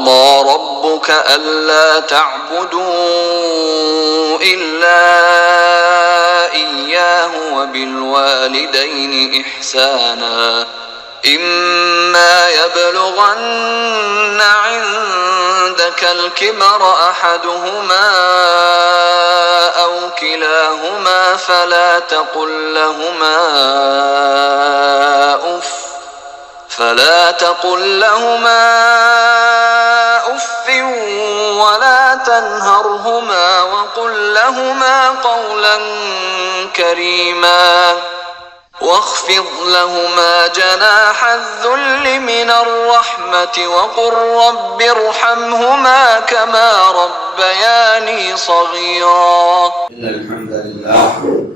وقضى ربك ألا تعبدوا إلا إياه وبالوالدين إحسانا إما يبلغن عندك الكبر أحدهما أو كلاهما فلا تقل لهما أف ولا تنهرهما وقل لهما قولا كريما واخفض لهما جناح الذل من الرحمة وقل رب ارحمهما كما ربياني صغيرا. إن الحمد لله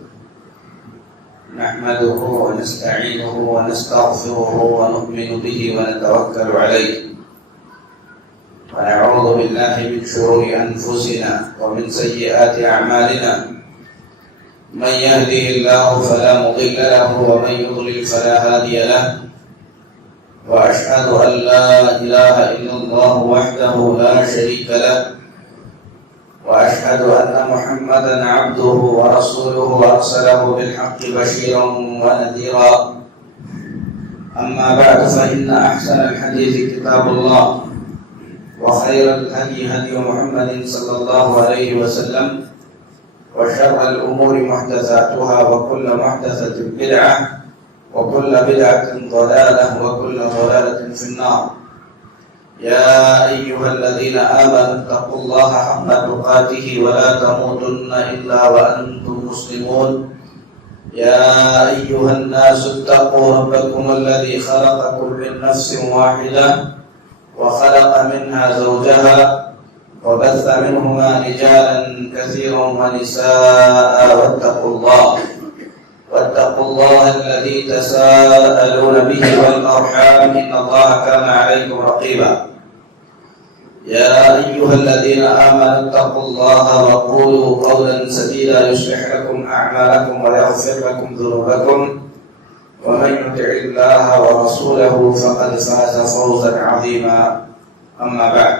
نحمده ونستعينه ونستغفره ونؤمن به ونتوكل عليه ونعوذ بالله من شرور أنفسنا ومن سيئات أعمالنا من يهده الله فلا مضل له ومن يضلل فلا هادي له وأشهد أن لا إله إلا الله وحده لا شريك له وأشهد أن محمدا عبده ورسوله أرسله بالحق بشيرا ونذيرا. أما بعد فإن أحسن الحديث كتاب الله وخير الهدي هدي محمد صلى الله عليه وسلم وشر الأمور محدثاتها وكل محدثة بدعة وكل بدعة ضلالة وكل ضلالة في النار. يا أيها الذين آمنوا اتقوا الله حق تقاته ولا تموتن إلا وأنتم مسلمون. يا أيها الناس اتقوا ربكم الذي خلقكم من نفس واحدة وخلق منها زوجها وبث منهما رجالا كثيرا ونساء واتقوا الله الذي تساءلون به والأرحام إن الله كان عليكم رقيبا. يا أيها الذين آمنوا اتقوا الله وقولوا قولا سديدا يصلح لكم أعمالكم ويغفر لكم ذنوبكم ومن يطع الله ورسوله فقد فاز فوزا عظيما. أما بعد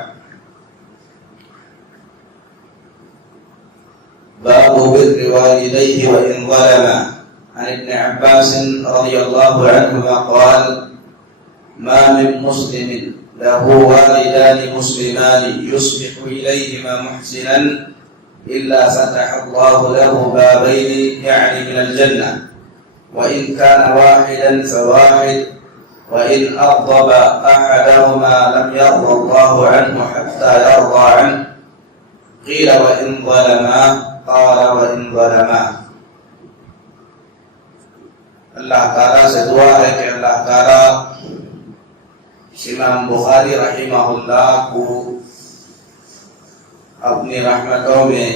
باب بر والديه وإن ظلما. عن ابن عباس رضي الله عنهما قال ما من مسلم له والدان مسلمان يصبح إليهما محسنا إلا فتح الله له بابين يعني من الجنة وإن كان واحدا فواحد وإن أغضب أحدهما لم يرضى الله عنه حتى يرضى عنه. قيل وإن ظلما قال وإن ظلما. اللہ تعالیٰ سے دعا ہے کہ اللہ تعالیٰ امام بخاری رحمہ اللہ کو اپنی رحمتوں میں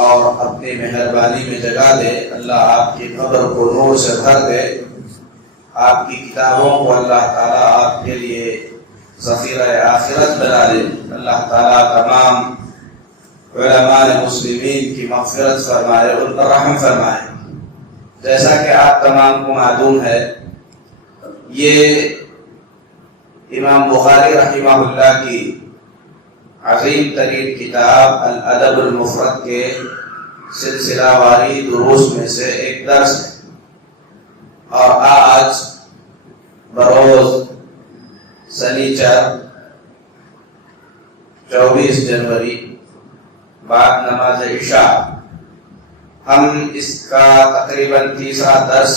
اور اپنی مہربانی میں جگہ دے. اللہ آپ کی قبر کو نور سے بھر دے. آپ کی کتابوں کو اللہ تعالیٰ آپ کے لیے ذخیرہ آخرت بنا دے. اللہ تعالیٰ تمام علماء مسلمین کی مغفرت فرمائے، ان پر رحم فرمائے. جیسا کہ آپ تمام کو معلوم ہے یہ امام بخاری رحمہ اللہ کی عظیم ترین کتاب الادب المفرد کے سلسلہ واری دروس میں سے ایک درس ہے. اور آج بروز سنیچر 24 جنوری بعد نماز عشاء ہم اس کا تقریباً تیسرا درس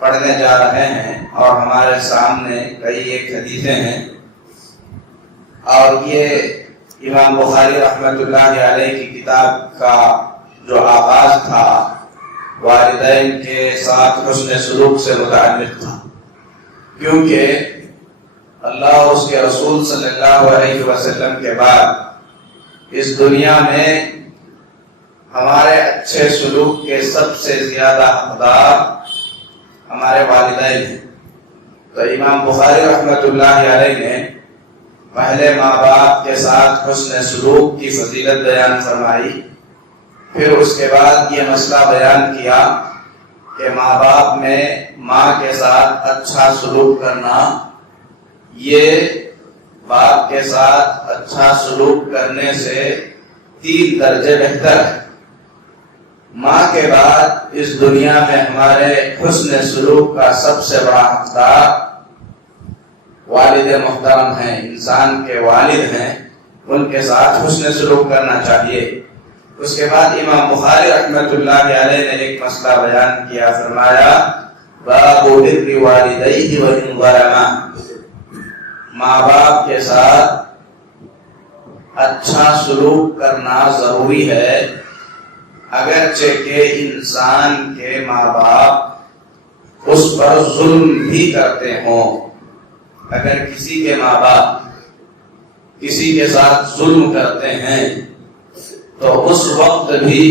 پڑھنے جا رہے ہیں اور ہمارے سامنے کئی ایک حدیثیں ہیں. اور یہ امام بخاری رحمۃ اللہ علیہ کی کتاب کا جو آغاز تھا والدین کے ساتھ حسن سلوک سے متعلق تھا، کیونکہ اللہ اور اس کے رسول صلی اللہ علیہ وسلم کے بعد اس دنیا میں ہمارے اچھے سلوک کے سب سے زیادہ حقدار ہمارے والدین ہیں. تو امام بخاری رحمۃ اللہ علیہ نے پہلے ماں باپ کے ساتھ حسن سلوک کی فضیلت بیان فرمائی، پھر اس کے بعد یہ مسئلہ بیان کیا کہ ماں باپ میں ماں کے ساتھ اچھا سلوک کرنا یہ باپ کے ساتھ اچھا سلوک کرنے سے 3 درجے بہتر ہے۔ ماں کے بعد اس دنیا میں ہمارے حسن سلوک کا سب سے بڑا حقدار والد محترم ہیں، انسان کے والد ہیں، ان کے ساتھ حسن سلوک کرنا چاہیے۔ اس کے بعد امام بخاری رحمۃ اللہ علیہ نے ایک مسئلہ بیان کیا، فرمایا باب بر والدیہ وان ظلما، ماں باپ کے ساتھ اچھا سلوک کرنا ضروری ہے، اگرچہ کہ انسان کے ماں باپ اس پر ظلم بھی کرتے ہوں۔ اگر کسی کے ماں باپ کسی کے ساتھ ظلم کرتے ہیں تو اس وقت بھی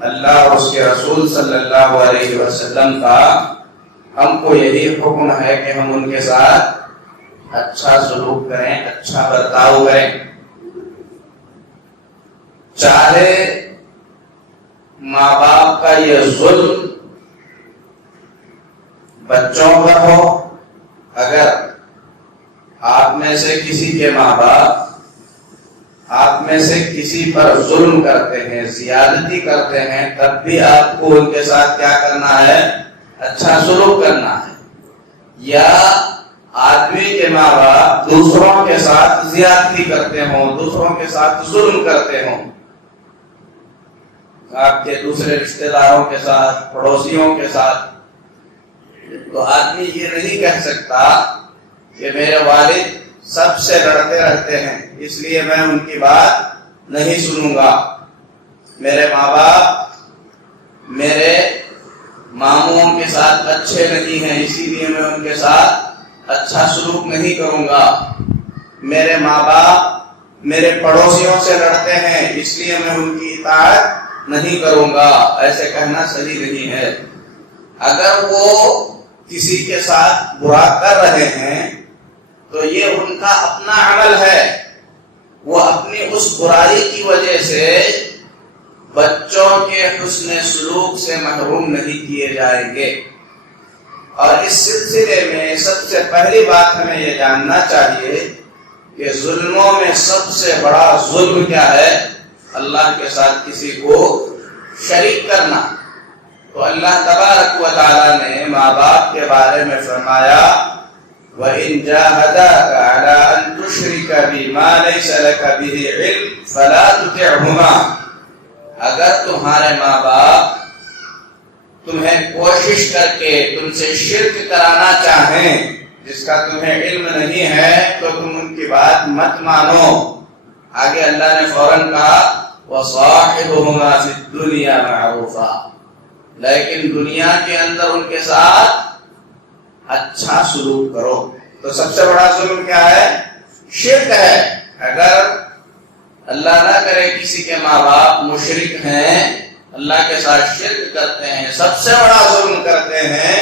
اللہ اور اس کے رسول صلی اللہ علیہ وسلم کا ہم کو یہی حکم ہے کہ ہم ان کے ساتھ اچھا سلوک کریں، اچھا برتاؤ کریں، چاہے ماں باپ کا یہ ظلم بچوں پر ہو۔ اگر آپ میں سے کسی کے ماں باپ آپ میں سے کسی پر ظلم کرتے ہیں، زیادتی کرتے ہیں، تب بھی آپ کو ان کے ساتھ کیا کرنا ہے؟ اچھا سلوک کرنا ہے۔ یا آدمی کے ماں باپ دوسروں کے ساتھ زیادتی کرتے ہوں، دوسروں کے ساتھ ظلم کرتے ہوں، آپ کے دوسرے رشتہ داروں کے ساتھ، پڑوسیوں کے ساتھ، تو آدمی یہ نہیں کہہ سکتا کہ میرے والد سب سے لڑتے رہتے ہیں اس لیے میں ان کی بات نہیں سنوں گا، میرے ماں باپ میرے ماموں کے ساتھ اچھے نہیں ہیں اسی لیے میں ان کے ساتھ اچھا سلوک نہیں کروں گا، میرے ماں باپ میرے پڑوسیوں سے لڑتے ہیں اس لیے میں ان کی اطاعت نہیں کروں گا، ایسے کہنا صحیح نہیں ہے۔ اگر وہ کسی کے ساتھ برا کر رہے ہیں تو یہ ان کا اپنا عمل ہے، وہ اپنی اس برائی کی وجہ سے بچوں کے حسن سلوک سے محروم نہیں کیے جائیں گے۔ اور اس سلسلے میں سب سے پہلی بات ہمیں یہ جاننا چاہیے کہ ظلموں میں سب سے بڑا ظلم کیا ہے؟ اللہ کے ساتھ کسی کو شریک کرنا۔ تو اللہ تبارک و تعالیٰ نے ماں باپ کے بارے میں فرمایا وَإِن جَاهَدَاكَ عَلَىٰ أَن تُشْرِكَ بِي مَا لَيْسَ لَكَ بِهِ عِلْمٌ فَلَا تُطِعْهُمَا، اگر تمہارے ماں باپ تمہیں کوشش کر کے تم سے شرک کرانا چاہیں جس کا تمہیں علم نہیں ہے تو تم ان کی بات مت مانو۔ آگے اللہ نے فوراً کہا وَصَاحِبُهُمَا فِي الدُّنْيَا مَعْرُوفًا، لیکن دنیا کے اندر ان کے ساتھ اچھا سلوک کرو۔ تو سب سے بڑا ظلم کیا ہے؟ شرک ہے۔ اگر اللہ نہ کرے کسی کے ماں باپ مشرک ہیں، اللہ کے ساتھ شرک کرتے ہیں، سب سے بڑا ظلم کرتے ہیں،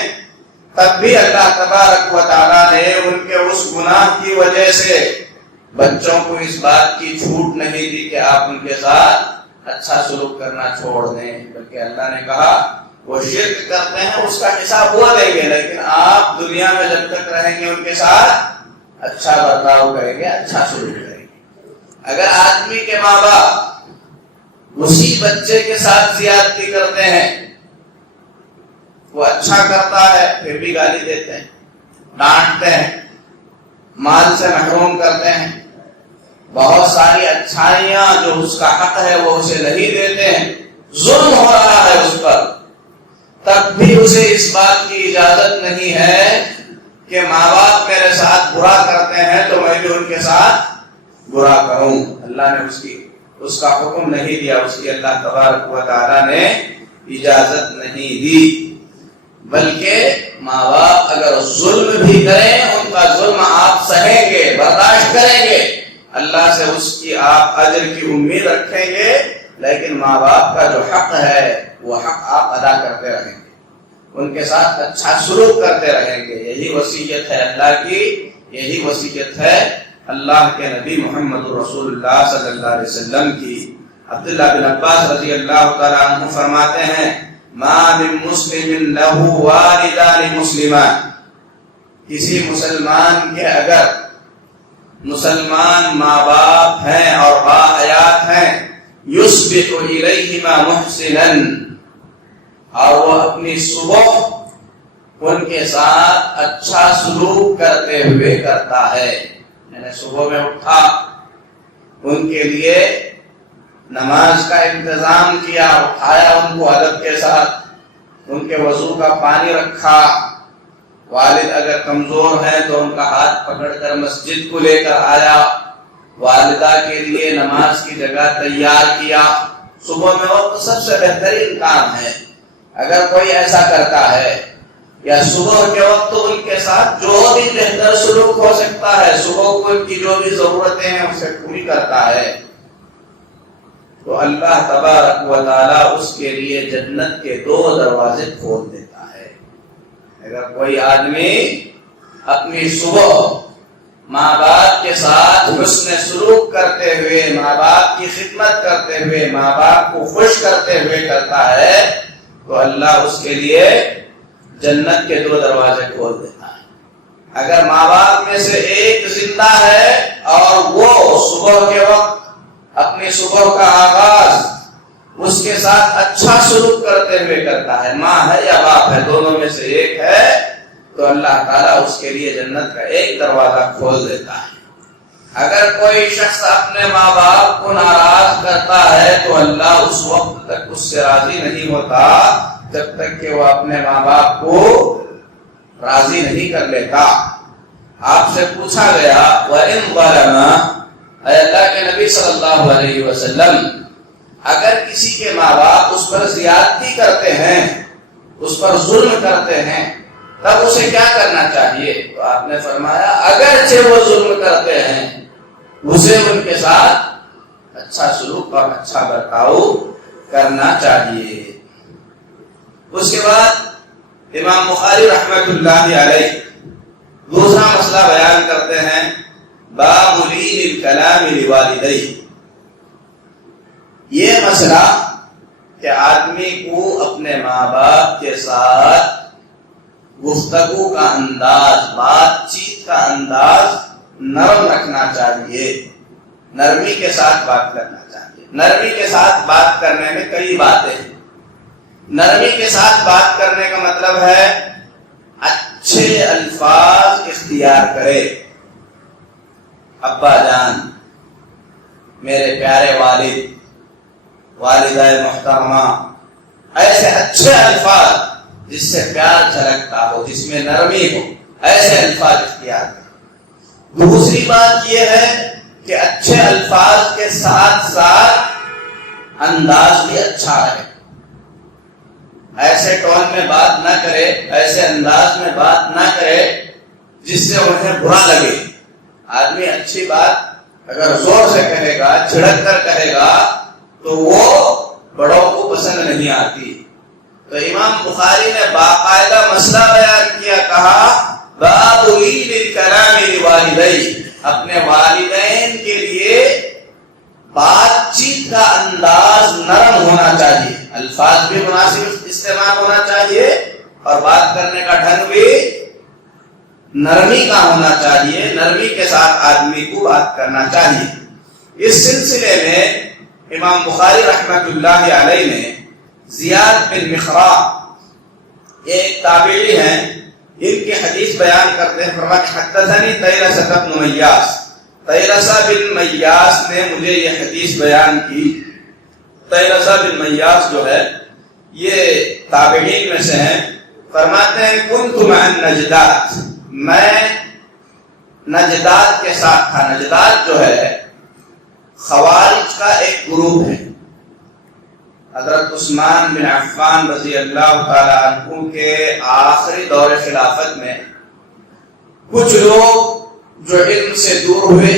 تب بھی اللہ تبارک و تعالیٰ نے ان کے اس گناہ کی وجہ سے بچوں کو اس بات کی چھوٹ نہیں دی کہ آپ ان کے ساتھ اچھا سلوک کرنا چھوڑ دیں، بلکہ اللہ نے کہا وہ شرک کرتے ہیں اس کا حساب وہ دیں گے، لیکن آپ دنیا میں جب تک رہیں گے ان کے ساتھ اچھا برتاؤ کریں گے، اچھا سلوک کریں گے۔ اگر آدمی کے ماں باپ اسی بچے کے ساتھ زیادتی کرتے ہیں، وہ اچھا کرتا ہے پھر بھی گالی دیتے ہیں، ڈانٹتے ہیں، مال سے محروم کرتے ہیں، بہت ساری اچھائیاں جو اس کا حق ہے وہ اسے نہیں دیتے ہیں، ظلم ہو رہا ہے اس پر، تب بھی اسے اس بات کی اجازت نہیں ہے کہ ماں باپ میرے ساتھ برا کرتے ہیں تو میں بھی ان کے ساتھ برا کروں۔ اللہ نے اس کا حکم نہیں دیا، اس کی اللہ تبارک و تعالیٰ نے اجازت نہیں دی، بلکہ ماں باپ اگر ظلم بھی کریں ان کا ظلم آپ سہیں گے، برداشت کریں گے، اللہ سے اس کی آپ اجر کی امید رکھیں گے، لیکن ماں باپ کا جو حق ہے وہ حق آپ ادا کرتے رہیں گے، ان کے ساتھ اچھا سلوک کرتے رہیں گے۔ یہی وصیت ہے اللہ کی، یہی وصیت ہے اللہ کے نبی محمد رسول اللہ صلی اللہ علیہ وسلم کی۔ عبداللہ بن عباس رضی اللہ تعالیٰ عنہ فرماتے ہیں ما من مسلم لہ والدان مسلمان، کسی مسلمان کے اگر مسلمان ماں باپ ہیں اور باحیات ہیں، یسبق الیہما محسنا، اور وہ اپنی صبح ان کے ساتھ اچھا سلوک کرتے ہوئے کرتا ہے، یعنی صبح میں اٹھا، ان کے لیے نماز کا انتظام کیا، اٹھایا ان کو ادب کے ساتھ، ان کے وضو کا پانی رکھا، والد اگر کمزور ہیں تو ان کا ہاتھ پکڑ کر مسجد کو لے کر آیا، والدہ کے لیے نماز کی جگہ تیار کیا۔ صبح میں وقت سب سے بہترین کام ہے، اگر کوئی ایسا کرتا ہے، یا صبح کے وقت ان کے ساتھ جو بھی بہتر سلوک ہو سکتا ہے، صبح کو ان کی جو بھی ضرورتیں ہیں اسے پوری کرتا ہے، تو اللہ تبارک و تعالیٰ اس کے لیے جنت کے 2 دروازے کھول دیتا ہے۔ اگر کوئی آدمی اپنی صبح ماں باپ کے ساتھ حسن سلوک کرتے ہوئے، ماں باپ کی خدمت کرتے ہوئے، ماں باپ کو خوش کرتے ہوئے کرتا ہے، تو اللہ اس کے لیے جنت کے 2 دروازے کھول دیتا ہے۔ اگر ماں باپ میں سے ایک زندہ ہے اور وہ صبح کے وقت اپنی صبح کا آغاز اس کے ساتھ اچھا سلوک کرتے ہوئے کرتا ہے، ماں ہے یا باپ ہے، دونوں میں سے ایک ہے، تو اللہ تعالیٰ اس کے لیے جنت کا 1 دروازہ کھول دیتا ہے۔ اگر کوئی شخص اپنے ماں باپ کو ناراض کرتا ہے تو اللہ اس وقت تک اس سے راضی نہیں ہوتا جب تک کہ وہ اپنے ماں باپ کو راضی نہیں کر لیتا۔ آپ سے پوچھا گیا وَإِنْ ظَلَمَا، اے اللہ کے نبی صلی اللہ علیہ وسلم، اگر کسی کے ماں باپ اس پر زیادتی کرتے ہیں، اس پر ظلم کرتے ہیں، تب اسے کیا کرنا چاہیے؟ تو آپ نے فرمایا اگرچہ وہ ظلم کرتے ہیں، اسے ان کے ساتھ اچھا سلوک اور اچھا برتاؤ کرنا چاہیے۔ اس کے بعد امام بخاری رحمۃ اللہ علیہ دوسرا مسئلہ بیان کرتے ہیں، باب لین الکلام لوالدیہ۔ یہ مسئلہ کہ آدمی کو اپنے ماں باپ کے ساتھ گفتگو کا انداز، بات چیت کا انداز نرم رکھنا چاہیے، نرمی کے ساتھ بات کرنا چاہیے۔ نرمی کے ساتھ بات کرنے میں کئی باتیں ہیں۔ نرمی کے ساتھ بات کرنے کا مطلب ہے اچھے الفاظ اختیار کرے۔ ابا جان، میرے پیارے والد، والدہ محترمہ، ایسے اچھے الفاظ جس سے پیار جھلکتا ہو، جس میں نرمی ہو، ایسے الفاظ اختیار کریں۔ دوسری بات یہ ہے کہ اچھے الفاظ کے ساتھ ساتھ انداز بھی اچھا رہے، ایسے ٹون میں بات نہ کرے، ایسے انداز میں بات نہ کرے جس سے انہیں برا لگے۔ آدمی اچھی بات اگر زور سے کہے گا، جھڑک کر کہے گا، تو وہ بڑوں کو پسند نہیں آتی۔ تو امام بخاری نے باقاعدہ مسئلہ بیان کیا، کہا باب لین الکلام لوالدیہ، اپنے والدین کے لیے بات چیت کا انداز نرم ہونا چاہیے، الفاظ بھی مناسب استعمال ہونا چاہیے، اور بات کرنے کا ڈھنگ بھی نرمی کا ہونا چاہیے، نرمی کے ساتھ آدمی کو بات کرنا چاہیے۔ اس سلسلے میں امام بخاری رحمۃ اللہ علیہ نے زیاد بن مخراق، یہ ایک تابعی ہیں، ان کی حدیث بیان کرتے ہیں، فرماتے ہیں حدثنی طیلسہ بن میاس، طیلسہ بن میاس نے مجھے یہ حدیث بیان کی۔ طیلسہ بن میاس جو ہے یہ تابعین میں سے ہیں، فرماتے ہیں کنت مع النجدات، میں نجدات کے ساتھ تھا۔ نجدات جو ہے خوارج کا ایک گروپ ہے۔ حضرت عثمان بن عفان رضی اللہ تعالی عنہ کے آخری دور خلافت میں کچھ لوگ جو علم سے دور ہوئے،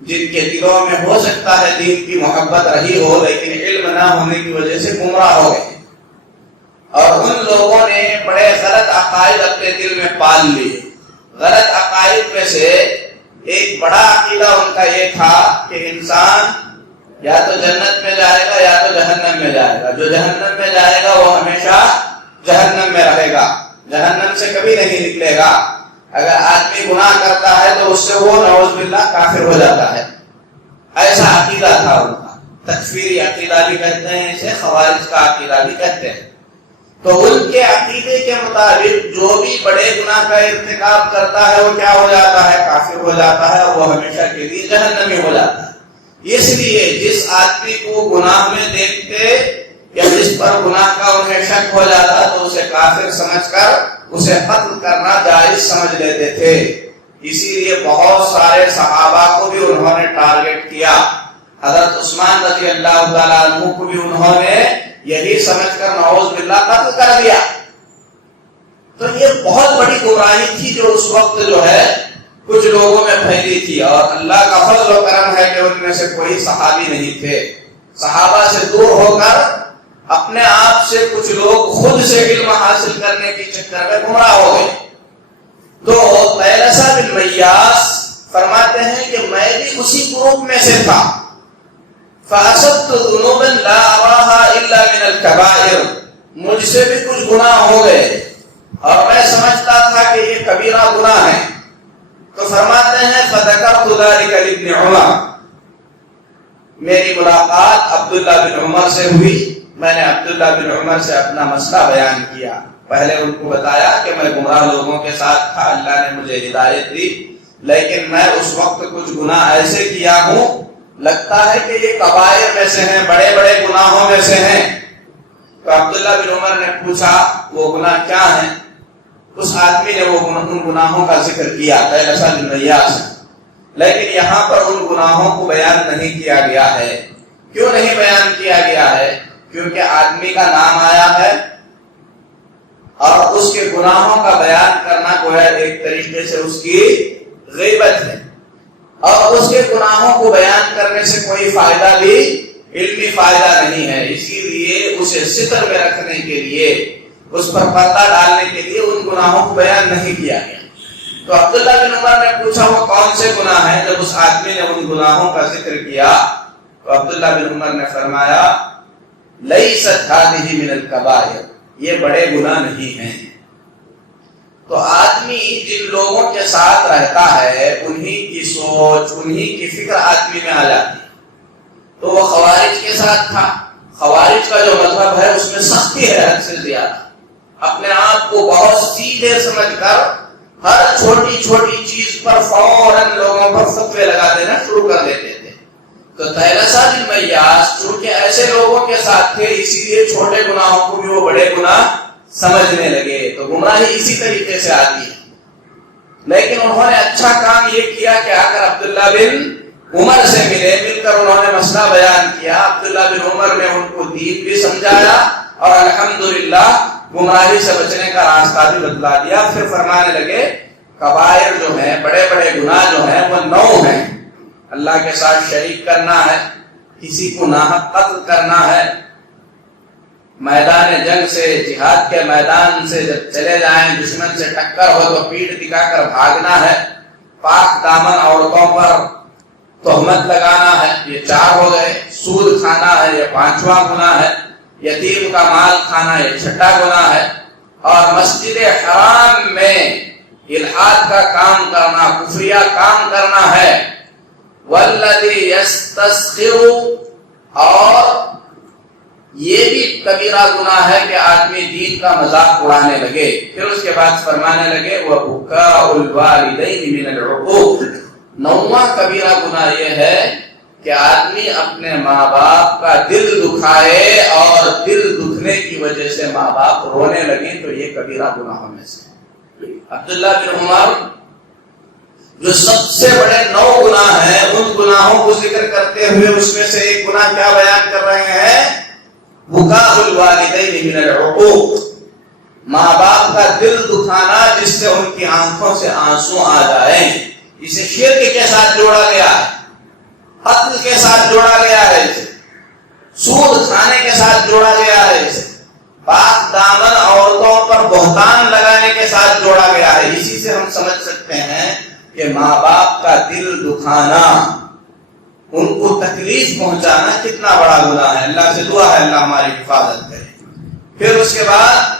جن کے دلوں میں ہو سکتا ہے دین کی محبت رہی ہو لیکن علم نہ ہونے کی وجہ سے گمراہ ہو گئے، اور ان لوگوں نے بڑے غلط عقائد اپنے دل میں پال لیے۔ غلط عقائد میں سے ایک بڑا عقیدہ ان کا یہ تھا کہ انسان یا تو جنت میں جائے گا یا تو جہنم میں جائے گا، جو جہنم میں جائے گا وہ ہمیشہ جہنم میں رہے گا، جہنم سے کبھی نہیں نکلے گا، اگر آدمی گناہ کرتا ہے تو اس سے وہ نعوذ باللہ کافر ہو جاتا ہے. ایسا عقیدہ تھا ان کا. تکفیری عقیدہ بھی کہتے ہیں اسے, خوارج کا عقیدہ بھی کہتے ہیں. تو ان کے عقیدے کے مطابق جو بھی بڑے گناہ کا ارتکاب کرتا ہے وہ کیا ہو جاتا ہے, کافر ہو جاتا ہے, اور وہ ہمیشہ کے لیے جہنمی ہو جاتا ہے. اس لیے جس آدمی کو گناہ میں دیکھتے یا جس پر گناہ کا انہیں شک ہو جاتا تو اسے کافر سمجھ کر اسے قتل کرنا جائز سمجھ لیتے تھے. اسی لیے بہت سارے صحابہ کو بھی انہوں نے ٹارگٹ کیا. حضرت عثمان رضی اللہ تعالیٰ عنہ کو بھی انہوں نے یہی سمجھ کر نعوذ باللہ قتل کر دیا. تو یہ بہت بڑی گمراہی تھی جو اس وقت جو ہے کچھ لوگوں میں پھیلی تھی, اور اللہ کا فضل و کرم ہے کہ ان میں سے کوئی صحابی نہیں تھے. صحابہ سے دور ہو کر اپنے آپ سے کچھ لوگ خود سے علم حاصل کرنے کے چکر میں گمراہ ہو گئے. تو طیلسہ بن میاس فرماتے ہیں کہ میں بھی اسی گروپ میں سے تھا. فَأَصَبْتُ ذُنُوبًا لَا أَرَاهَا إِلَّا مِنَ الْكَبَائِرِ, مجھ سے بھی کچھ گناہ ہو گئے اور میں سمجھتا تھا کہ یہ کبیرہ گناہ ہے. تو فرماتے ہیں فَذَكَرْتُ ذَلِكَ لِابْنِ عُمَرَ, میری ملاقات عبداللہ بن عمر سے ہوئی. میں نے عبداللہ بن عمر سے اپنا مسئلہ بیان کیا. پہلے ان کو بتایا کہ میں گمراہ لوگوں کے ساتھ تھا, اللہ نے مجھے ہدایت دی, لیکن میں اس وقت کچھ گناہ ایسے کیا ہوں لگتا ہے کہ یہ کبائر میں سے ہیں, بڑے بڑے گناہوں میں سے ہیں. تو عبداللہ بن عمر نے پوچھا وہ گناہ کیا ہیں. اس آدمی نے ان گناہوں کا ذکر کیا, طیلسہ بن میاس, لیکن یہاں پر ان گناہوں کو بیان نہیں کیا گیا ہے. کیوں نہیں بیان کیا گیا ہے؟ کیونکہ آدمی کا نام آیا ہے اور اس کے گناہوں کا بیان کرنا گویا ایک طریقے سے اس کی غیبت ہے, اور اس کے گناہوں کو بیان کرنے سے کوئی فائدہ بھی علمی فائدہ نہیں ہے. اسی لیے اسے ستر میں رکھنے کے لیے, اس پر پردہ ڈالنے کے لیے ان گناہوں کو بیان نہیں کیا گیا. تو عبداللہ بن عمر نے پوچھا وہ کون سے گناہ ہیں. جب اس آدمی نے ان گناہوں کا ذکر کیا تو عبداللہ بن عمر نے فرمایا لیست هذه من الکبائر, یہ بڑے گناہ نہیں ہیں. تو آدمی جن لوگوں کے ساتھ رہتا ہے انہی کی سوچ, انہی کی فکر آدمی میں آ جاتی. تو وہ خوارج کے ساتھ تھا. خوارج کا جو مذہب ہے اس میں سختی ہے حد سے زیادہ. اپنے آپ کو بہت سیدھے سمجھ کر ہر چھوٹی چھوٹی چیز پر فوراً لوگوں پر فتوے لگا دینا شروع کر دیتے تھے. تو طیلسہ بن میاس چونکہ ایسے لوگوں کے ساتھ تھے, اسی لیے چھوٹے گناہوں کو بھی وہ بڑے گناہ سمجھنے لگے. تو گمراہی اسی طریقے سے آتی ہے. لیکن انہوں نے اچھا کام یہ کیا کہ آ کر عبداللہ بن عمر سے مل کر انہوں نے مسئلہ بیان کیا. عبداللہ بن عمر نے ان کو دین بھی سمجھایا اور الحمدللہ گمراہی سے بچنے کا راستہ بھی بتلا دیا. پھر فرمانے لگے کبائر جو ہیں, بڑے بڑے گناہ جو ہیں وہ 9 ہیں. اللہ کے ساتھ شریک کرنا ہے, کسی کو ناحق قتل کرنا ہے, میدان جنگ سے, جہاد کے میدان سے جب چلے جائیں دشمن سے ٹکر ہو تو پیٹھ دکھا کر بھاگنا ہے, پاک دامن عورتوں پر تہمت لگانا ہے, یہ 4 ہو گئے. سود کھانا ہے, یہ 5واں گناہ ہے. یتیم کا مال کھانا, یہ 6واں گناہ ہے. اور مسجد حرام میں الحاد کا کام کرنا, کفریہ کام کرنا ہے. والذی یستسخر, اور یہ بھی کبیرہ گناہ ہے کہ آدمی دین کا مذاق اڑانے لگے. پھر اس کے بعد فرمانے لگے وَبُكَاءُ الْوَالِدَيْنِ مِنَ الْعُقُوقِ, 9واں کبیرہ گناہ یہ ہے کہ آدمی اپنے ماں باپ کا دل دکھائے اور دل دکھنے کی وجہ سے ماں باپ رونے لگے, تو یہ کبیرہ گناہوں میں سے. عبداللہ بن عمر جو سب سے بڑے 9 گناہ ہیں ان گناہوں کو ذکر کرتے ہوئے اس میں سے ایک گناہ کیا بیان کر رہے ہیں, بُكَاءُ الْوَالِدَيْنِ مِنَ الْعُقُوقِ, ماں باپ کا دل دکھانا جس سے ان کی آنکھوں سے آنسو آ جائیں. اسے شرک کے ساتھ جوڑا گیا ہے, قتل کے ساتھ جوڑا گیا ہے, اسے سود کھانے کے ساتھ جوڑا گیا ہے, اسے پاک دامن عورتوں پر بہتان لگانے کے ساتھ جوڑا گیا ہے. اسی سے ہم سمجھ سکتے ہیں کہ ماں باپ کا دل دکھانا, ان کو تکلیف پہنچانا کتنا بڑا گناہ ہے. اللہ سے دعا ہے اللہ ہماری حفاظت کرے. پھر اس کے بعد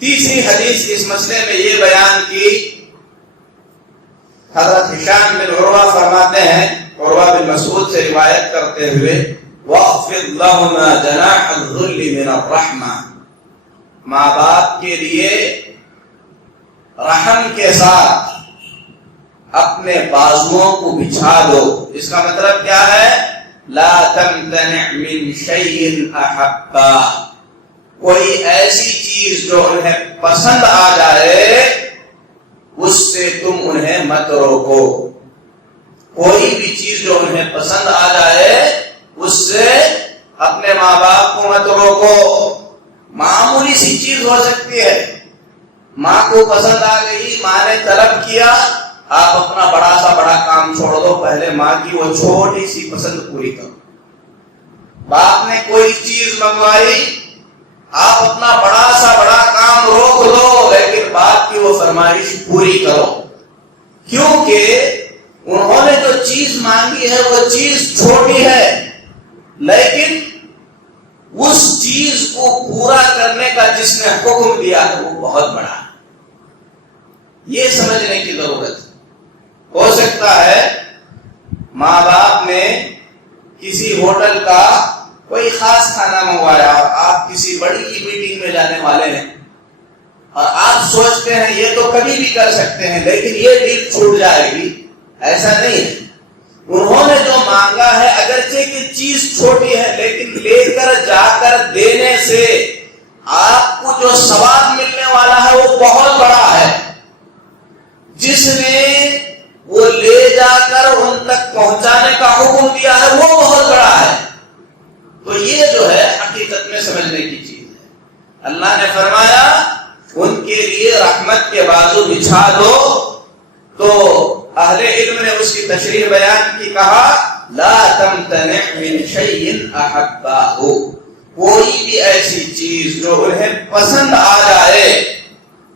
تیسری حدیث اس مسئلے میں یہ بیان کی، حضرت ہشام بن عروہ فرماتے ہیں، عروہ بن مسعود سے روایت کرتے ہوئے، وَاخْفِضْ لَهُمَا جَنَاحَ الذُّلِّ مِنَ الرَّحْمَةِ، ماں باپ کے لیے رحم کے ساتھ اپنے بازوؤں کو بچھا دو۔ اس کا مطلب کیا ہے؟ لا تمتنع من شيء احبا، کوئی ایسی چیز جو انہیں پسند آ جائے اس سے تم انہیں مت روکو۔ کوئی بھی چیز جو انہیں پسند آ جائے اس سے اپنے ماں باپ کو مت روکو۔ معمولی سی چیز ہو سکتی ہے، ماں کو پسند آ گئی، ماں نے طلب کیا، آپ اپنا بڑا کام چھوڑ دو، پہلے ماں کی وہ چھوٹی سی پسند پوری کرو۔ باپ نے کوئی چیز منگوائی، آپ اپنا بڑا کام روک دو، لیکن باپ کی وہ فرمائش پوری کرو، کیونکہ انہوں نے جو چیز مانگی ہے وہ چیز چھوٹی ہے، لیکن اس چیز کو پورا کرنے کا جس نے حکم دیا ہے وہ بہت بڑا ہے۔ یہ سمجھنے کی ضرورت ہے۔ ہو سکتا ہے ماں باپ نے کسی ہوٹل کا کوئی خاص کھانا منگوایا اور آپ کسی بڑی میٹنگ میں جانے والے ہیں اور آپ سوچتے ہیں یہ تو کبھی بھی کر سکتے ہیں لیکن یہ ڈیل چھوٹ جائے گی، ایسا نہیں ہے۔ انہوں نے جو مانگا ہے اگرچہ کہ چیز چھوٹی ہے لیکن لے کر جا کر دینے سے آپ کو جو ثواب ملنے والا ہے وہ بہت بڑا ہے۔ جس نے وہ لے جا کر ان تک پہنچانے کا حکم دیا ہے وہ بہت بڑا ہے۔ تو یہ جو ہے حقیقت میں سمجھنے کی چیز ہے۔ اللہ نے فرمایا ان کے لیے رحمت کے بازو بچھا دو، تو اہل علم نے اس کی تشریح بیان کی، کہا لا تمتنع من شيء احباه، کوئی بھی ایسی چیز جو انہیں پسند آ جائے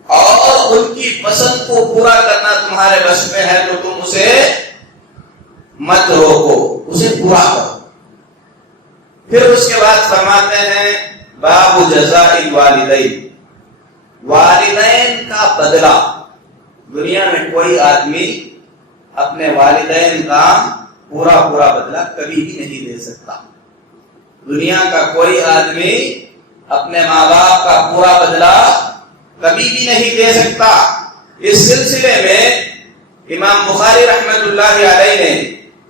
اور ان کی پسند کو پورا کرنا تمہارے بس میں ہے تو تم اسے مت روکو، اسے پورا کرو۔ پھر اس کے بعد فرماتے ہیں باب جزاء الوالدین، والدین کا بدلہ۔ دنیا میں کوئی آدمی اپنے والدین کا پورا بدلہ کبھی بھی نہیں دے سکتا۔ دنیا کا کوئی آدمی اپنے ماں باپ کا پورا بدلہ کبھی بھی نہیں دے سکتا۔ اس سلسلے میں امام بخاری رحمت اللہ علیہ نے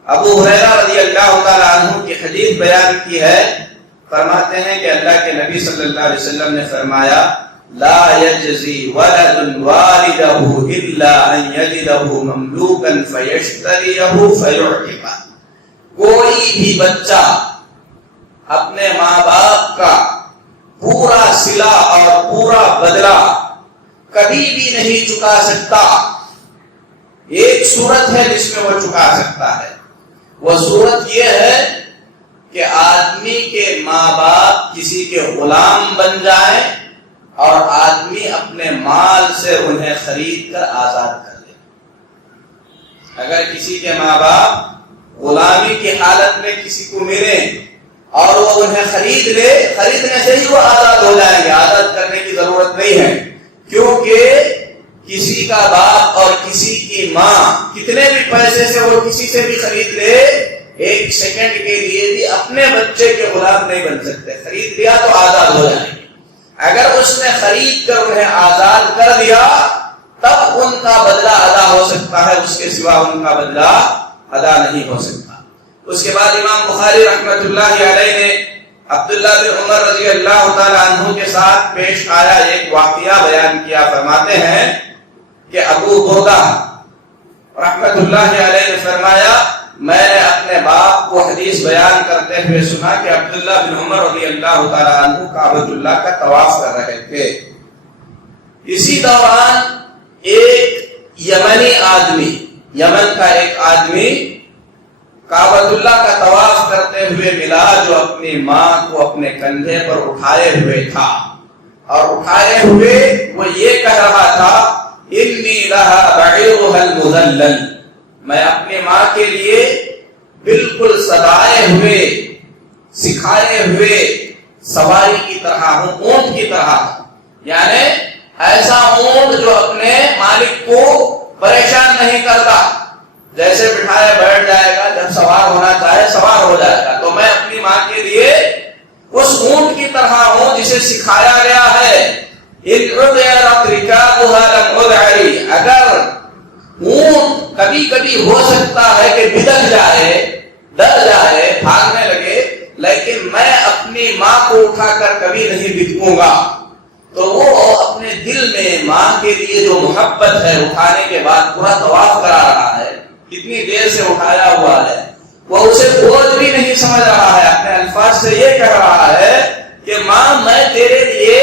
ابو ہریرہ رضی اللہ تعالی عنہ کی حدیث بیان کی ہے، فرماتے ہیں کہ اللہ کے نبی صلی اللہ علیہ وسلم نے فرمایا لا يجزي ولد والده الا ان يجده مملوكا فيشتريه فيعتقه، کوئی بھی بچہ اپنے ماں باپ کا پورا صلہ اور پورا بدلہ کبھی بھی نہیں چکا سکتا۔ ایک صورت ہے جس میں وہ چکا سکتا ہے، وہ صورت یہ ہے کہ آدمی کے ماں باپ کسی کے غلام بن جائیں اور آدمی اپنے مال سے انہیں خرید کر آزاد کر لے۔ اگر کسی کے ماں باپ غلامی کی حالت میں کسی کو ملیں اور وہ انہیں خرید لے، خریدنے سے ہی وہ آزاد ہو جائیں گے، آزاد کرنے کی ضرورت نہیں ہے، کیونکہ کسی کا باپ اور کسی کی ماں کتنے بھی پیسے سے وہ کسی سے بھی خرید لے، ایک سیکنڈ کے لیے بھی اپنے بچے کے غلام نہیں بن سکتے۔ خرید لیا تو آزاد ہو جائیں گے۔ اگر اس نے خرید کر انہیں آزاد کر دیا تب ان کا بدلہ ادا ہو سکتا ہے، اس کے سوا ان کا بدلہ ادا نہیں ہو سکتا۔ اس کے بعد امام بخاری رحمت اللہ علیہ نے عبداللہ بن عمر رضی اللہ تعالی عنہ کے ساتھ پیش آیا ایک واقعہ بیان کیا، فرماتے ہیں کہ ابو بردہ رحمت اللہ علیہ نے فرمایا میں نے اپنے باپ کو حدیث بیان کرتے ہوئے سنا کہ عبداللہ بن عمر رضی اللہ تعالی عنہ کعبۃ اللہ کا طواف کر رہے تھے۔ اسی دوران ایک یمنی آدمی، یمن کا ایک آدمی کعبۃ اللہ کا طواف کرتے ہوئے ملا، جو اپنی ماں کو اپنے کندھے پر اٹھائے ہوئے تھا، اور اٹھائے ہوئے وہ یہ کہہ رہا تھا انی لها بعیرها المذلل، میں اپنی ماں کے لیے بالکل سدائے ہوئے سکھائے ہوئے سواری کی طرح ہوں، اونٹ کی طرح ہوں، یعنی ایسا اونٹ جو اپنے مالک کو پریشان نہیں کرتا، جیسے بٹھایا بیٹھ جائے گا، جب سوار ہونا چاہے سوار ہو جائے گا۔ تو میں اپنی ماں کے لیے اس اونٹ کی طرح ہوں جسے سکھایا گیا ہے اگر اونٹ کبھی کبھی ہو سکتا ہے کہ بدک جائے، ڈر جائے، بھاگنے لگے، لیکن میں اپنی ماں کو اٹھا کر کبھی نہیں بدکوں گا۔ تو وہ اپنے دل میں ماں کے لیے جو محبت ہے، اٹھانے کے بعد پورا طواف کرا رہا ہے، کتنی دیر سے اٹھایا ہوا ہے، وہ اسے بوجھ بھی نہیں سمجھ رہا ہے، اپنے الفاظ سے یہ کہہ رہا ہے کہ ماں میں تیرے لیے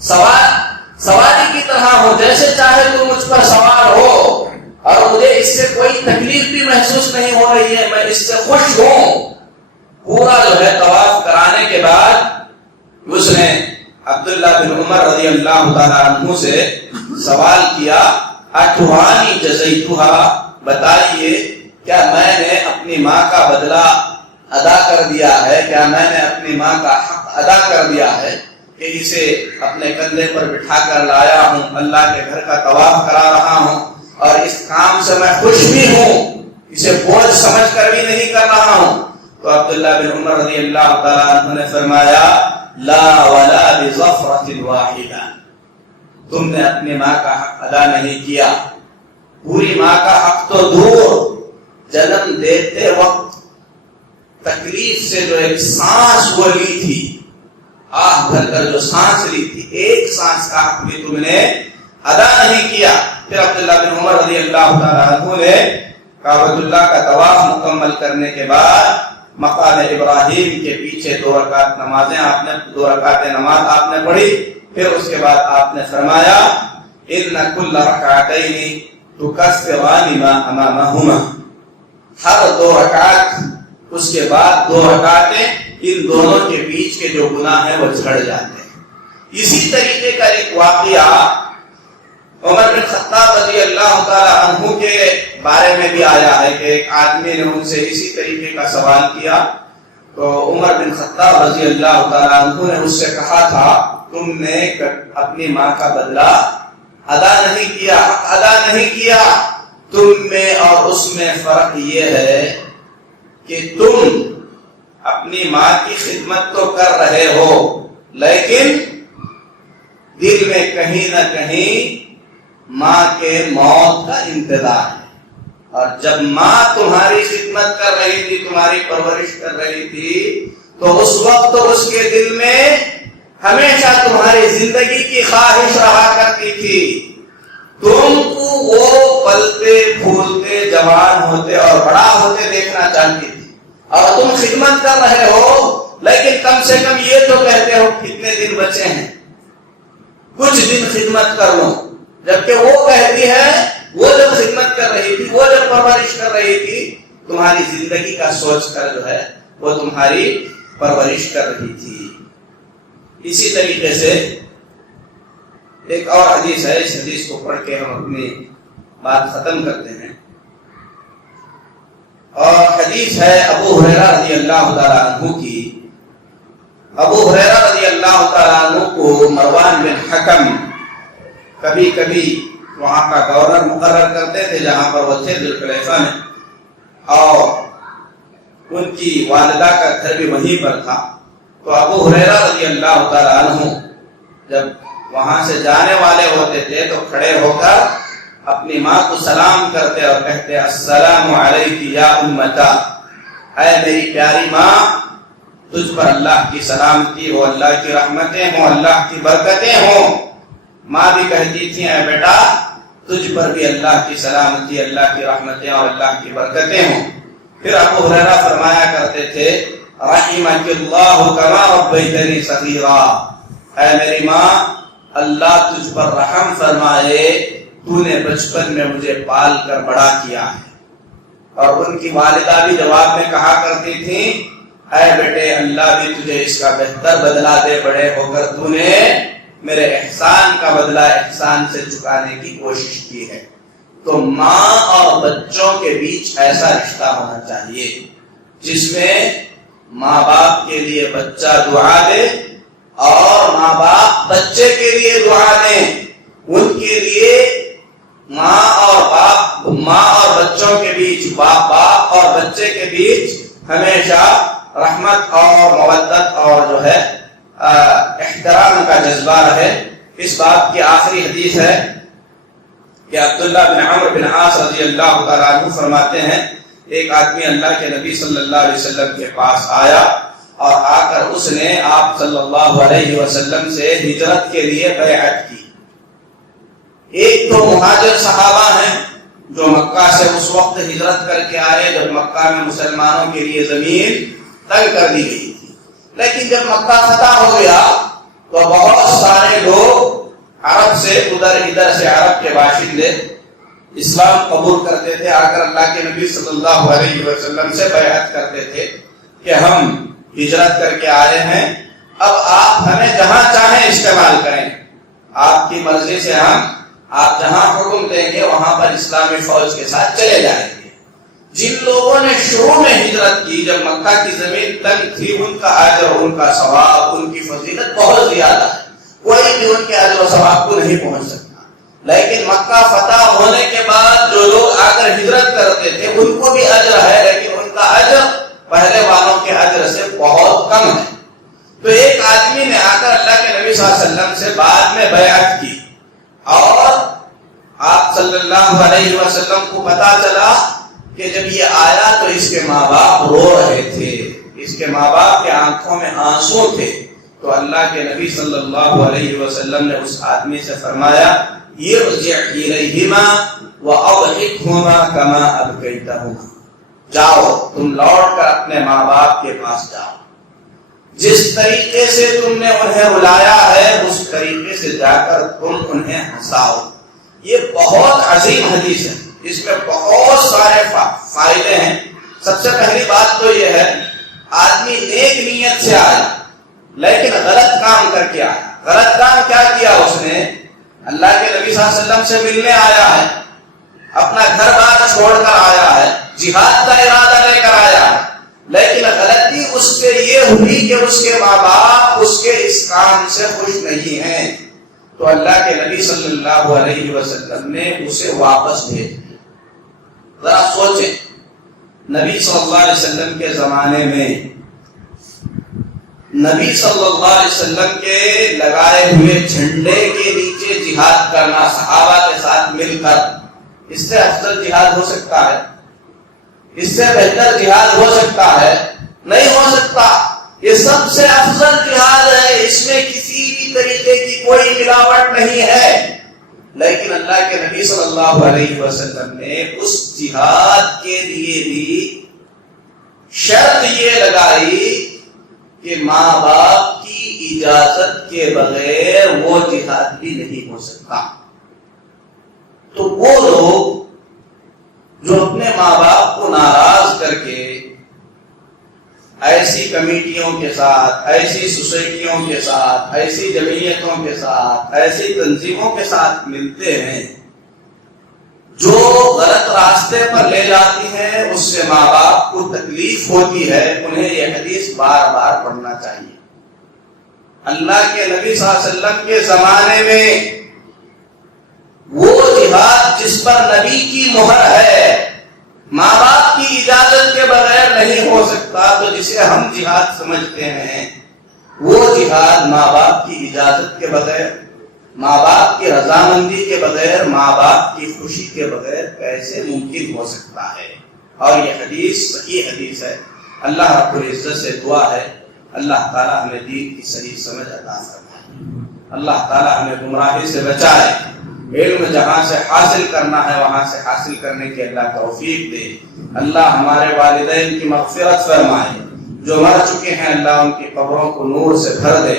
سواری کی طرح ہوں، جیسے چاہے تو مجھ پر سوار ہو، اور مجھے اس سے کوئی تکلیف بھی محسوس نہیں ہو رہی ہے، میں اس سے خوش ہوں۔ پورا جو ہے طواف کرانے کے بعد اس نے عبداللہ بن عمر رضی اللہ تعالیٰ عنہ سے سوال کیا، اٹھوانی جزیتھا، بتائیے کیا میں نے اپنی ماں کا بدلہ ادا کر دیا ہے، کیا میں نے اپنی ماں کا حق ادا کر دیا ہے کہ اسے اپنے کندھے پر بٹھا کر لایا ہوں، اللہ کے گھر کا طواف کرا رہا ہوں، اور اس کام سے میں خوش بھی ہوں، اسے بوجھ سمجھ کر بھی نہیں کر رہا ہوں۔ تو عبداللہ بن عمر رضی اللہ تعالیٰ عنہ نے فرمایا، لا ولا بظفرۃ واحدہ، تم نے اپنی ماں کا حق ادا نہیں کیا، پوری ماں کا حق تو دور، جنم دیتے وقت تکلیف سے جو ایک سانس وہ لی تھی، آہ بھر کر جو سانس لی تھی، ایک سانس کا حق بھی تم نے ادا نہیں کیا۔ پھر عبداللہ بن عمر رضی اللہ تعالیٰ عنہ نے کعبۃ اللہ کا طواف مکمل کرنے کے بعد مقام ابراہیم کے پیچھے 2 رکعت نماز آپ نے پڑھی۔ پھر اس کے بعد آپ نے فرمایا، ان کل رکعتین تکفران ما امامہما، ہر 2 رکعت اس کے بعد 2 رکعتیں ان دونوں کے بیچ کے جو گناہ ہیں وہ جھڑ جاتے ہیں۔ اسی طریقے کا ایک واقعہ عمر بن خطاب رضی اللہ تعالی عنہ کے بارے میں بھی آیا ہے کہ ایک آدمی نے ان سے اسی طریقے کا سوال کیا، تو عمر بن خطاب رضی اللہ تعالی عنہ نے اس سے کہا تھا، تم نے اپنی ماں کا بدلہ ادا نہیں کیا، حق ادا نہیں کیا۔ تم میں اور اس میں فرق یہ ہے کہ تم اپنی ماں کی خدمت تو کر رہے ہو، لیکن دل میں کہیں نہ کہیں ماں کے موت کا انتظار ہے، اور جب ماں تمہاری خدمت کر رہی تھی، تمہاری پرورش کر رہی تھی، تو اس وقت تو اس کے دل میں ہمیشہ تمہاری زندگی کی خواہش رہا کرتی تھی، تم کو وہ پلتے پھولتے جوان ہوتے اور بڑا ہوتے دیکھنا چاہتی تھی، اور تم خدمت کر رہے ہو، لیکن کم سے کم یہ تو کہتے ہو کتنے دن بچے ہیں، کچھ دن خدمت کر لو، جبکہ وہ کہتی ہے وہ جب خدمت کر رہی تھی، وہ جب پرورش کر رہی تھی، تمہاری زندگی کا سوچ کر جو ہے وہ تمہاری پرورش کر رہی تھی۔ اسی طریقے سے ایک اور حدیث ہے، اس حدیث کو پڑھ کے ہم اپنی بات ختم کرتے ہیں، اور حدیث ہے ابو ہریرہ رضی اللہ تعالیٰ عنہ کی۔ ابو ہریرہ رضی اللہ تعالیٰ عنہ کو مروان بن حکم کبھی کبھی وہاں کا گورنر مقرر کرتے تھے جہاں پر وہ تھے ذوالحلیفہ میں، اور ان کی والدہ کا گھر بھی وہیں پر تھا۔ تو ابو ہریرہ رضی اللہ تعالیٰ عنہ جب وہاں سے جانے والے ہوتے تھے تو کھڑے ہو کر اپنی ماں کو سلام کرتے اور کہتے، السلام علیک یا امتا، اے میری پیاری ماں، تجھ پر اللہ کی سلامتی ہو، اللہ کی رحمتیں ہوں، اللہ کی برکتیں ہوں۔ ماں بھی کہتی تھی، اے بیٹا تجھ پر بھی اللہ کی سلامتی، اللہ کی رحمتیں اور اللہ کی برکتیں ہوں۔ پھر ابو ہریرہ فرمایا کرتے تھے، رحمک اللہ کما ربیتنی صغیرا، اے میری ماں اللہ تجھ پر رحم فرمائے، تو نے بچپن میں مجھے پال کر بڑا کیا ہے۔ اور ان کی والدہ بھی جواب میں کہا کرتی تھی، اے بیٹے اللہ بھی تجھے اس کا بہتر بدلہ دے، بڑے ہو کر تو نے میرے احسان کا بدلہ احسان سے چکانے کی کوشش کی ہے۔ تو ماں اور بچوں کے بیچ ایسا رشتہ ہونا چاہیے جس میں ماں باپ کے لیے بچہ دعا دے اور ماں باپ بچے کے لیے دعا دیں۔ ان کے لیے ماں اور بچوں کے بیچ، باپ اور بچے کے بیچ ہمیشہ رحمت اور مودت اور جو ہے احترام کا جذبہ رہے۔ اس بات کی آخری حدیث ہے کہ عبداللہ بن عمرو بن عاص رضی اللہ تعالیٰ عنہ فرماتے ہیں ایک آدمی اللہ کے نبی صلی اللہ علیہ وسلم کے پاس آیا اور آ کر اس نے آپ صلی اللہ علیہ وسلم سے ہجرت کے لیے بیعت کی۔ ایک تو مہاجر صحابہ ہیں جو مکہ سے اس وقت ہجرت کر کے آئے جب مکہ میں مسلمانوں کے لیے زمین تنگ کر دی گئی تھی، لیکن جب مکہ فتح ہو گیا تو بہت سارے لوگ عرب سے ادھر سے عرب کے باشندے اسلام قبول کرتے تھے، آ کر اللہ کے نبی صلی اللہ علیہ وسلم سے بیعت کرتے تھے کہ ہم ہجرت کر کے آئے ہیں، اب آپ ہمیں جہاں چاہیں استعمال کریں، آپ کی مرضی سے آپ جہاں حکم دیں گے وہاں پر اسلامی فوج کے ساتھ چلے جائیں گے۔ جن لوگوں نے شروع میں ہجرت کی جب مکہ کی زمین تنگ تھی، ان کا اجر، ان کا ثواب، ان کی فضیلت بہت زیادہ ہے، کوئی بھی ان کے اجر و ثواب کو نہیں پہنچ سکتا۔ لیکن مکہ فتح ہونے کے بعد جو لوگ آ کر ہجرت کرتے تھے ان کو بھی اجر ہے، لیکن ان کا اجر پہلے والوں کے اجر سے بہت کم ہے۔ تو ایک آدمی نے آ کر اللہ کے نبی صلی اللہ علیہ وسلم سے بعد میں بیعت کی اور آپ صلی اللہ علیہ وسلم کو پتا چلا کہ جب یہ آیا تو اس کے ماں باپ رو رہے تھے، اس کے ماں باپ کے آنکھوں میں آنسو تھے، تو اللہ کے نبی صلی اللہ علیہ وسلم نے اس آدمی سے فرمایا ارجع الیہما واضحکہما کما ابکیتہما، جاؤ تم لوٹ کر اپنے ماں باپ کے پاس جاؤ، جس طریقے سے تم نے انہیں رلایا ہے اس طریقے سے جا کر تم انہیں ہنساؤ۔ یہ بہت عظیم حدیث ہے، اس میں بہت سارے فائدے ہیں۔ سب سے پہلی بات تو یہ ہے آدمی نیک نیت سے آیا لیکن غلط کام کر کے آیا۔ غلط کام کیا کیا اس نے؟ اللہ کے نبی صلی اللہ علیہ وسلم سے ملنے آیا ہے، اپنا گھر بار چھوڑ کر آیا ہے، جہاد کا ارادہ لے کر آیا ہے، لیکن غلطی اس سے یہ ہوئی کہ اس کے ماں باپ اس کے اس کام سے خوش نہیں ہیں، تو اللہ کے نبی صلی اللہ علیہ وسلم نے اسے واپس بھیج دیا۔ ذرا سوچیں، نبی صلی اللہ علیہ وسلم کے زمانے میں نبی صلی اللہ علیہ وسلم کے لگائے ہوئے جھنڈے کے نیچے جہاد کرنا صحابہ کے ساتھ مل کر، اس سے افضل جہاد ہو سکتا ہے؟ اس سے بہتر جہاد ہو سکتا ہے؟ نہیں ہو سکتا۔ یہ سب سے افضل جہاد ہے، اس میں کسی بھی طریقے کی کوئی ملاوٹ نہیں ہے، لیکن اللہ کے نبی صلی اللہ علیہ وسلم نے اس جہاد کے لیے بھی شرط یہ لگائی کہ ماں باپ کی اجازت کے بغیر وہ جہاد بھی نہیں ہو سکتا۔ تو وہ لوگ جو اپنے ماں باپ کو ناراض کر کے ایسی کمیٹیوں کے ساتھ، ایسی سوسائٹیوں کے ساتھ، ایسی جمعیتوں کے ساتھ، ایسی تنظیموں کے ساتھ ملتے ہیں جو غلط راستے پر لے جاتی ہیں، اس سے ماں باپ کو تکلیف ہوتی ہے، انہیں یہ حدیث بار بار پڑھنا چاہیے۔ اللہ کے نبی صلی اللہ علیہ وسلم کے زمانے میں وہ جہاد جس پر نبی کی مہر ہے ماں باپ کی اجازت کے بغیر نہیں ہو سکتا، تو جسے ہم جہاد سمجھتے ہیں وہ جہاد ماں باپ کی اجازت کے بغیر، ماں باپ کی رضامندی کے بغیر، ماں باپ کی خوشی کے بغیر کیسے ممکن ہو سکتا ہے؟ اور یہ حدیث صحیح حدیث ہے۔ اللہ رب العزت سے دعا ہے اللہ تعالیٰ ہمیں دین کی صحیح سمجھ عطا فرمائے، اللہ تعالیٰ ہمیں گمراہی سے بچائے، علم جہاں سے حاصل کرنا ہے وہاں سے حاصل کرنے کی اللہ توفیق دے، اللہ ہمارے والدین کی مغفرت فرمائے، جو مر چکے ہیں اللہ ان کی قبروں کو نور سے بھر دے،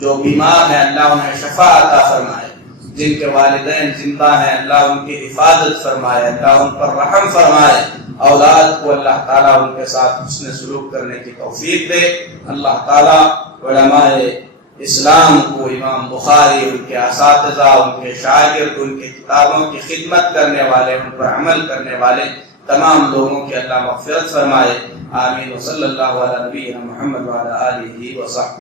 جو بیمار ہیں اللہ انہیں شفا عطا فرمائے، جن کے والدین زندہ ہیں اللہ ان کی حفاظت فرمائے، اللہ ان پر رحم فرمائے، اولاد کو اللہ تعالیٰ ان کے ساتھ حسن سلوک کرنے کی توفیق دے، اللہ تعالیٰ علماء اسلام کو، امام بخاری، ان کے اساتذہ، ان کے شاگرد، ان کے کتابوں کی خدمت کرنے والے، ان پر عمل کرنے والے تمام لوگوں کی اللہ مغفرت فرمائے، آمین۔ وصلی اللہ علی نبینا محمد وعلی آلہ وصحبہ۔